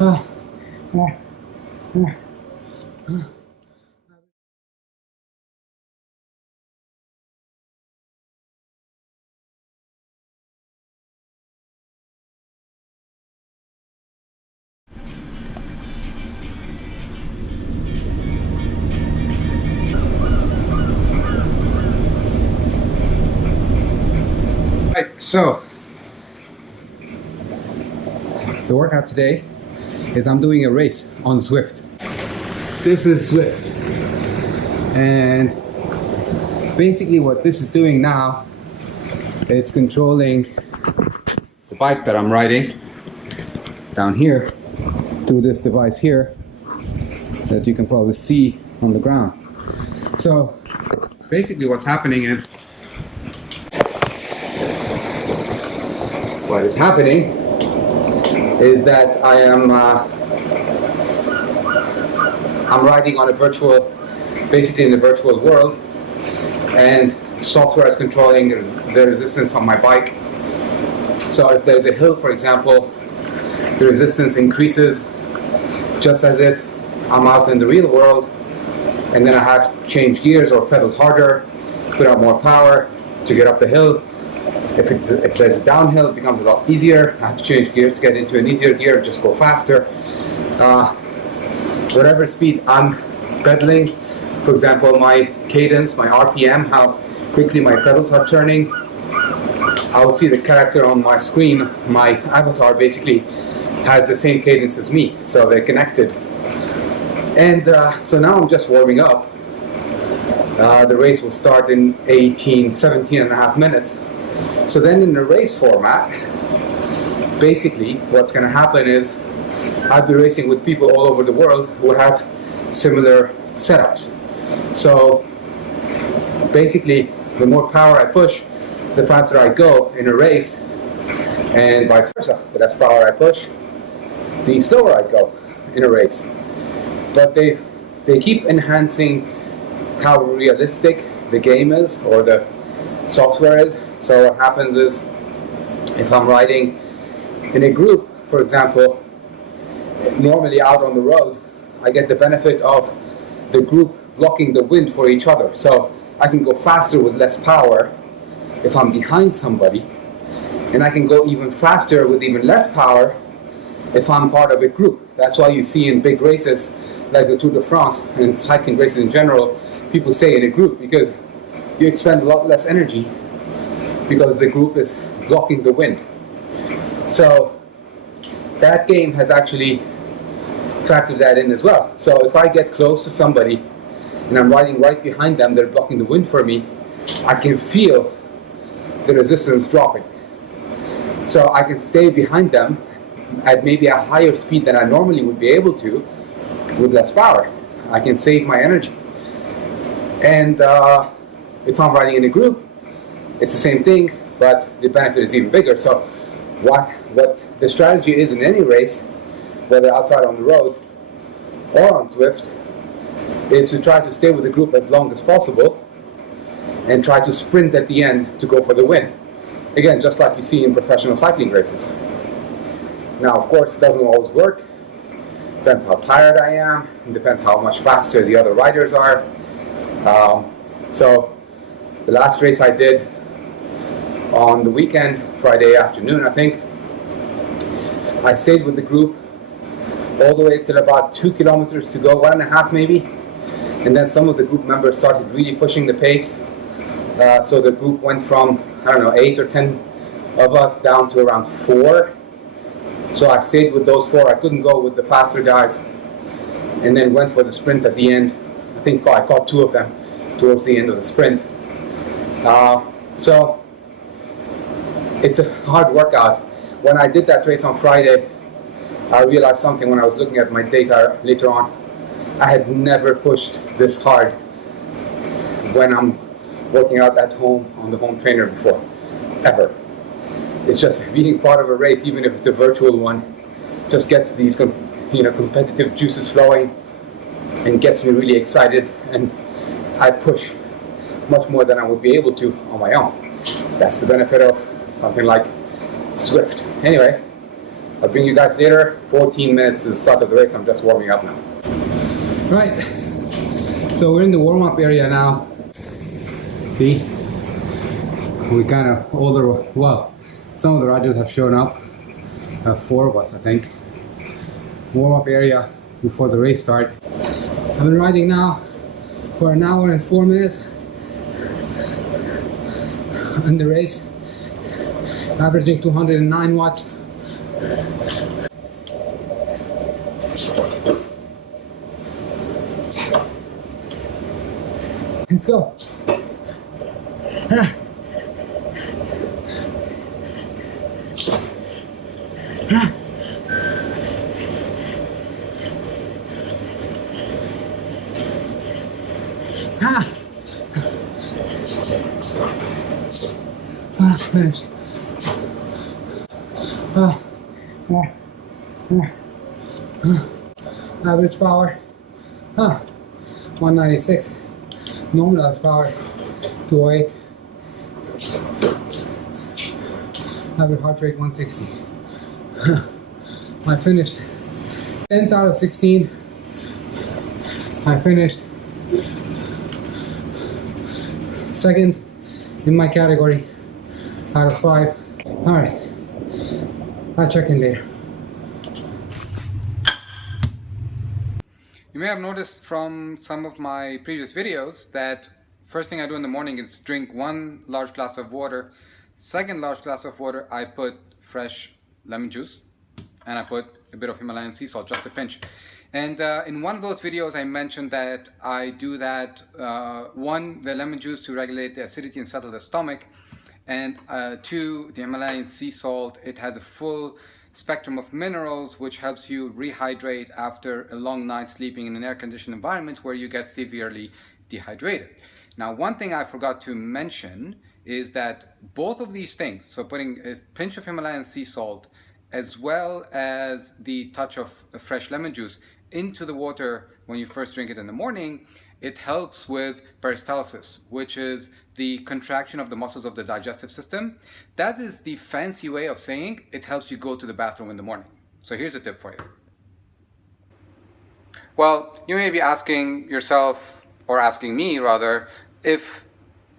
Ah, ah, ah, ah. Right, so the workout today is I'm doing a race on Zwift. This is Zwift, and basically what this is doing now, it's controlling the bike that I'm riding down here through this device here that you can probably see on the ground. So basically what's happening is, that I'm riding on a virtual, basically in the virtual world, and software is controlling the resistance on my bike. So if there's a hill, for example, the resistance increases just as if I'm out in the real world, and then I have to change gears or pedal harder, put out more power to get up the hill. If there's a downhill, it becomes a lot easier. I have to change gears, get into an easier gear, just go faster. Whatever speed I'm pedaling, for example, my cadence, my RPM, how quickly my pedals are turning, I'll see the character on my screen. My avatar basically has the same cadence as me, so they're connected. And so now I'm just warming up. The race will start in 17 and a half minutes. So then in the race format, basically what's going to happen is I'll be racing with people all over the world who have similar setups. So basically, the more power I push, the faster I go in a race, and vice versa. The less power I push, the slower I go in a race. But they keep enhancing how realistic the game is or the software is. So what happens is, if I'm riding in a group, for example, normally out on the road, I get the benefit of the group blocking the wind for each other. So I can go faster with less power if I'm behind somebody, and I can go even faster with even less power if I'm part of a group. That's why you see in big races like the Tour de France and cycling races in general, people say in a group, because you expend a lot less energy because the group is blocking the wind. So that game has actually factored that in as well. So if I get close to somebody and I'm riding right behind them, they're blocking the wind for me, I can feel the resistance dropping. So I can stay behind them at maybe a higher speed than I normally would be able to with less power. I can save my energy. And if I'm riding in a group, it's the same thing, but the benefit is even bigger. So what the strategy is in any race, whether outside on the road or on Zwift, is to try to stay with the group as long as possible and try to sprint at the end to go for the win. Again, just like you see in professional cycling races. Now, of course, it doesn't always work. Depends how tired I am. It depends how much faster the other riders are. So the last race I did on the weekend, Friday afternoon, I think, I stayed with the group all the way till about 2 kilometers to go, 1.5 maybe. And then some of the group members started really pushing the pace. So the group went from, 8 or 10 of us down to around 4. So I stayed with those 4. I couldn't go with the faster guys. And then went for the sprint at the end. I think I caught 2 of them towards the end of the sprint. So it's a hard workout. When I did that race on Friday, I realized something when I was looking at my data later on. I had never pushed this hard when I'm working out at home on the home trainer before, ever. It's just being part of a race, even if it's a virtual one, just gets these competitive juices flowing and gets me really excited, and I push much more than I would be able to on my own. That's the benefit of something like Zwift. Anyway, I'll bring you guys later. 14 minutes to the start of the race. I'm just warming up now. Right. So we're in the warm-up area now. See? We kind of well, some of the riders have shown up. 4 of us, I think. Warm-up area before the race start. I've been riding now for an hour and 4 minutes in the race, averaging 209 watts. Let's go. Finished. Average power 196. Normalized power 208. Average heart rate 160. I finished 10th out of 16. I finished second in my category out of 5. Alright, I'll check in later. You may have noticed from some of my previous videos that first thing I do in the morning is drink 1 large glass of water. Second large glass of water, I put fresh lemon juice, and I put a bit of Himalayan sea salt, just a pinch. And in one of those videos I mentioned that I do that, 1, the lemon juice to regulate the acidity and settle the stomach, and 2, the Himalayan sea salt. It has a full spectrum of minerals which helps you rehydrate after a long night sleeping in an air-conditioned environment where you get severely dehydrated. Now, one thing I forgot to mention is that both of these things, so putting a pinch of Himalayan sea salt as well as the touch of fresh lemon juice into the water when you first drink it in the morning, it helps with peristalsis, which is the contraction of the muscles of the digestive system. That is the fancy way of saying it helps you go to the bathroom in the morning. So here's a tip for you. Well, you may be asking yourself, or asking me rather, if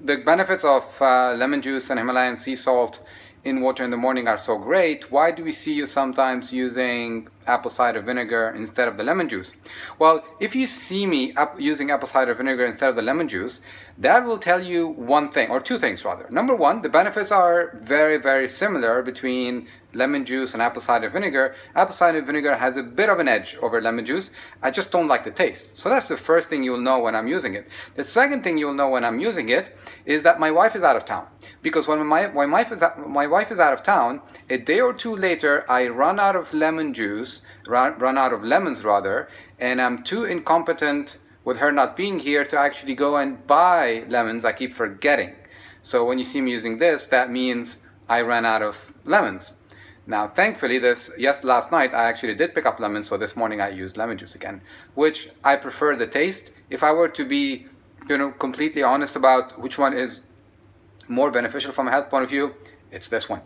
the benefits of lemon juice and Himalayan sea salt in water in the morning are so great, why do we see you sometimes using apple cider vinegar instead of the lemon juice? Well, if you see me using apple cider vinegar instead of the lemon juice, that will tell you one thing, or 2 things rather. Number 1, the benefits are very, very similar between lemon juice and apple cider vinegar. Apple cider vinegar has a bit of an edge over lemon juice. I just don't like the taste. So that's the first thing you'll know when I'm using it. The second thing you'll know when I'm using it is that my wife is out of town. Because when my wife is out of town, a day or 2 later, I run out of lemon juice, run out of lemons rather, and I'm too incompetent with her not being here to actually go and buy lemons. I keep forgetting. So when you see me using this, that means I ran out of lemons. Now, thankfully, last night I actually did pick up lemons, so this morning I used lemon juice again, which I prefer the taste. If I were to be, completely honest about which one is more beneficial from a health point of view, it's this one.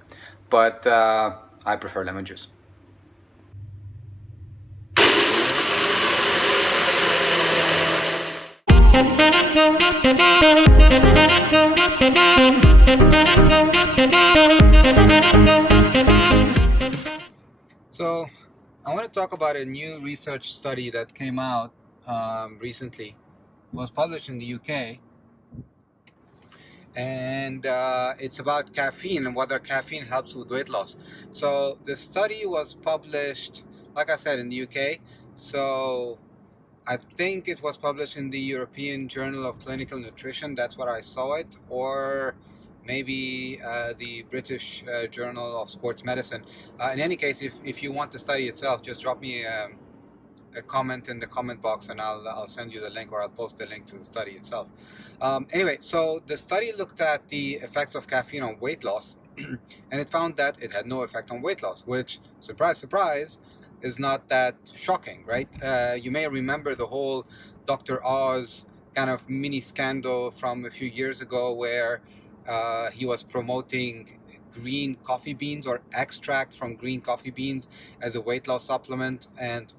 But I prefer lemon juice. So I want to talk about a new research study that came out recently. It was published in the UK, and it's about caffeine and whether caffeine helps with weight loss. So the study was published, like I said, in the UK. So I think it was published in the European Journal of Clinical Nutrition. That's where I saw it, or maybe the British Journal of Sports Medicine. In any case, if you want the study itself, just drop me a comment in the comment box, and I'll send you the link, or I'll post the link to the study itself. Anyway, so the study looked at the effects of caffeine on weight loss, and it found that it had no effect on weight loss, which, surprise, surprise, is not that shocking, right? You may remember the whole Dr. Oz kind of mini scandal from a few years ago where he was promoting green coffee beans or extract from green coffee beans as a weight loss supplement, and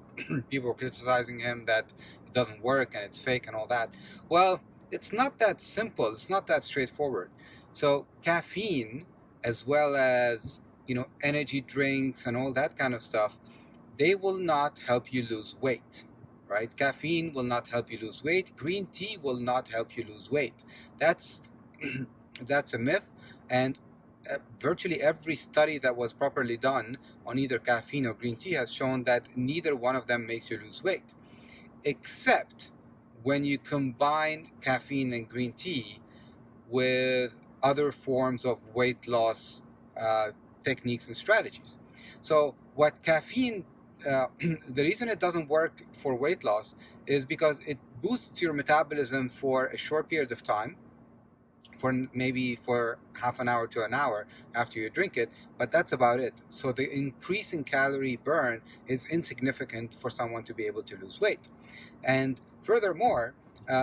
people were criticizing him that it doesn't work and it's fake and all that. Well, it's not that simple. It's not that straightforward. So caffeine, as well as energy drinks and all that kind of stuff, they will not help you lose weight, right? Caffeine will not help you lose weight. Green tea will not help you lose weight. That's that's a myth, and virtually every study that was properly done on either caffeine or green tea has shown that neither one of them makes you lose weight, except when you combine caffeine and green tea with other forms of weight loss techniques and strategies. So what caffeine, the reason it doesn't work for weight loss is because it boosts your metabolism for a short period of time, for half an hour to an hour after you drink it, but that's about it. So the increase in calorie burn is insignificant for someone to be able to lose weight. And furthermore,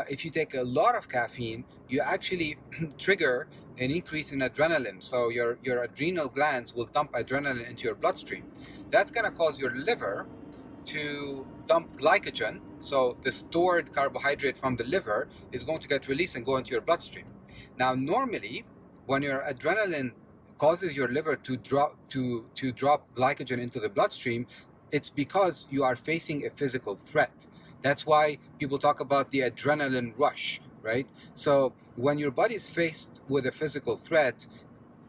if you take a lot of caffeine, you actually trigger an increase in adrenaline. So your adrenal glands will dump adrenaline into your bloodstream. That's going to cause your liver to dump glycogen. So the stored carbohydrate from the liver is going to get released and go into your bloodstream. Now, normally, when your adrenaline causes your liver to drop glycogen into the bloodstream, it's because you are facing a physical threat. That's why people talk about the adrenaline rush, right? So when your body is faced with a physical threat,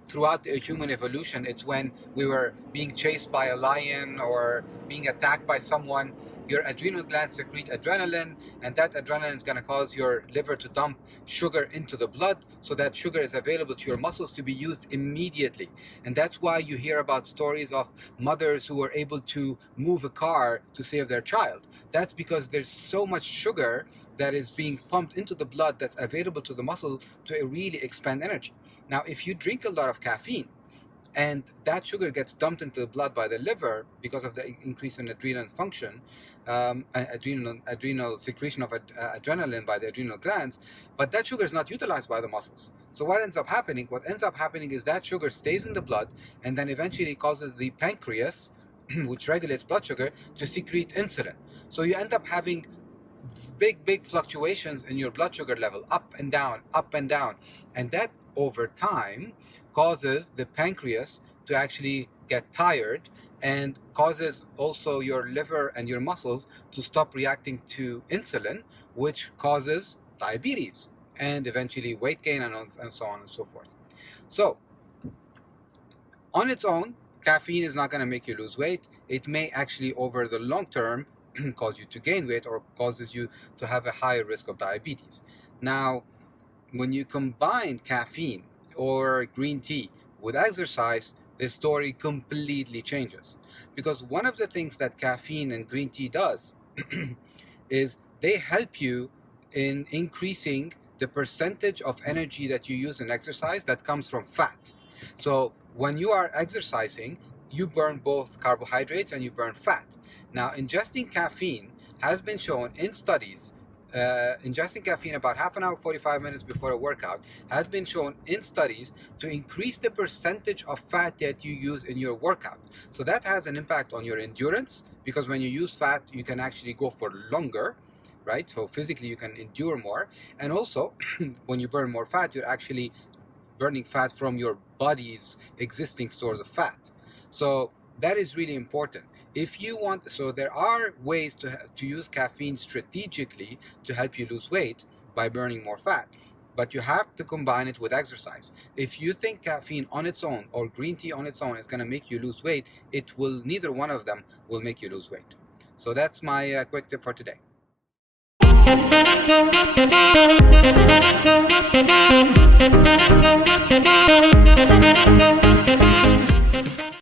throughout the human evolution, it's when we were being chased by a lion or being attacked by someone, your adrenal glands secrete adrenaline, and that adrenaline is going to cause your liver to dump sugar into the blood, so that sugar is available to your muscles to be used immediately. And that's why you hear about stories of mothers who were able to move a car to save their child. That's because there's so much sugar that is being pumped into the blood that's available to the muscle to really expend energy. Now, if you drink a lot of caffeine and that sugar gets dumped into the blood by the liver because of the increase in adrenal function, adrenal secretion of adrenaline by the adrenal glands, but that sugar is not utilized by the muscles. So what ends up happening? What ends up happening is that sugar stays in the blood and then eventually causes the pancreas, which regulates blood sugar, to secrete insulin. So you end up having big fluctuations in your blood sugar level, up and down, and that over time causes the pancreas to actually get tired and causes also your liver and your muscles to stop reacting to insulin, which causes diabetes and eventually weight gain and so on and so forth. So on its own, caffeine is not going to make you lose weight. It may actually, over the long term, cause you to gain weight or causes you to have a higher risk of diabetes. Now, when you combine caffeine or green tea with exercise, the story completely changes. Because one of the things that caffeine and green tea does is they help you in increasing the percentage of energy that you use in exercise that comes from fat. So when you are exercising, you burn both carbohydrates and you burn fat. Now, ingesting caffeine has been shown in studies. Ingesting caffeine about half an hour, 45 minutes before a workout has been shown in studies to increase the percentage of fat that you use in your workout. So that has an impact on your endurance, because when you use fat, you can actually go for longer, right? So physically you can endure more. And also when you burn more fat, you're actually burning fat from your body's existing stores of fat. So that is really important. If you want, so there are ways to use caffeine strategically to help you lose weight by burning more fat, but you have to combine it with exercise. If you think caffeine on its own or green tea on its own is going to make you lose weight, neither one of them will make you lose weight. So that's my quick tip for today.